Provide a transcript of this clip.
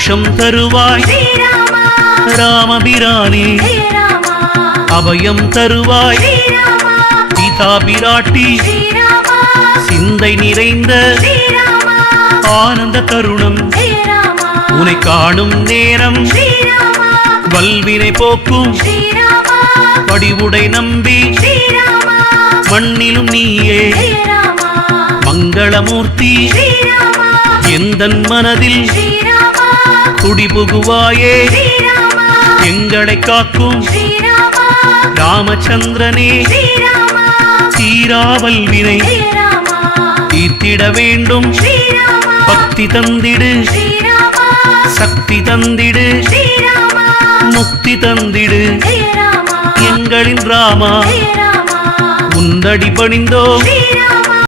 மோட்சம் தருவாய் ராமபிரானே, அபயம் தருவாய் சீதா பிராட்டி, சிந்தை நிறைந்த ஆனந்த தருணம் உனை காணும் நேரம், வல்வினை போக்கும் படிவுடை நம்பி மண்ணிலும் நீயே மங்களமூர்த்தி, எந்தன் மனதில் குடிபுகுவாயே, எங்களை காக்கும் ராமச்சந்திரனே, தீராவல்வினை தீர்த்திட வேண்டும், பக்தி தந்திடு சக்தி தந்திடு, முக்தி தந்திடு எங்களின் ராமா, உந்தடி பணிந்தோம்